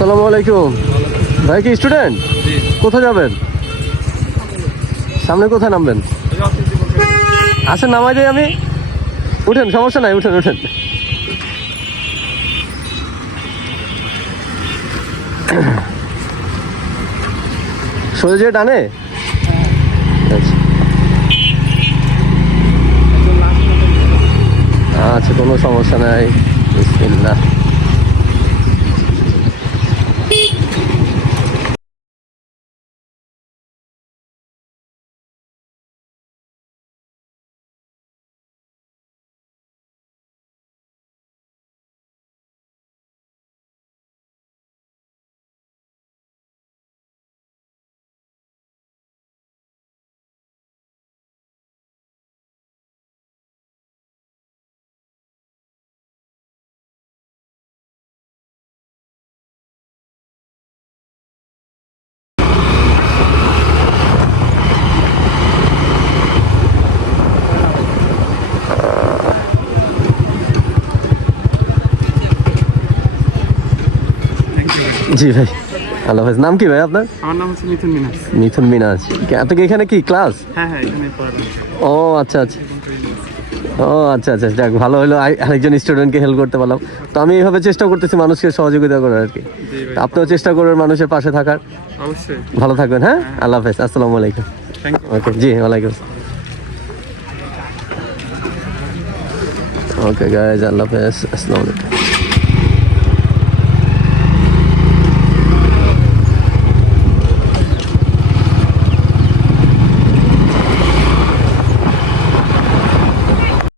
আসসালামু আলাইকুম। ভাই কি স্টুডেন্ট কোথায় যাবেন? সামনে কোথায় নামবেন? আসেন নামাই যাই আমি। উঠেন সমস্যা নাই উঠেন উঠেন। সোজা যেয়ে ডানে আচ্ছা আচ্ছা কোনো সমস্যা নাই। বিসমিল্লাহ। জি ভাই আল্লাহ হাফেজ নাম কি ভাই আপনার? আমার নাম হচ্ছে মিথুন মিনাজ। মিথুন মিনাজ। কে- আপনি কি এখানে কি ক্লাস? হ্যাঁ হ্যাঁ এখানে ও আচ্ছা আচ্ছা। ও আচ্ছা আচ্ছা যাক ভালো হলো। আরেকজন স্টুডেন্টকে হেল্প করতে পারলাম। তো আমি এইভাবে চেষ্টা করতেছি মানুষকে সহযোগিতা করার আর কি। আপনিও চেষ্টা করবেন মানুষের পাশে থাকার। অবশ্যই। ভালো থাকবেন হ্যাঁ? আল্লাহ হাফেজ আসসালামু আলাইকুম। থ্যাংক ইউ ওকে জি ওয়ালাইকুম ওকে গাইজ আল্লাহ হাফেজ আসসালামু আলাইকুম।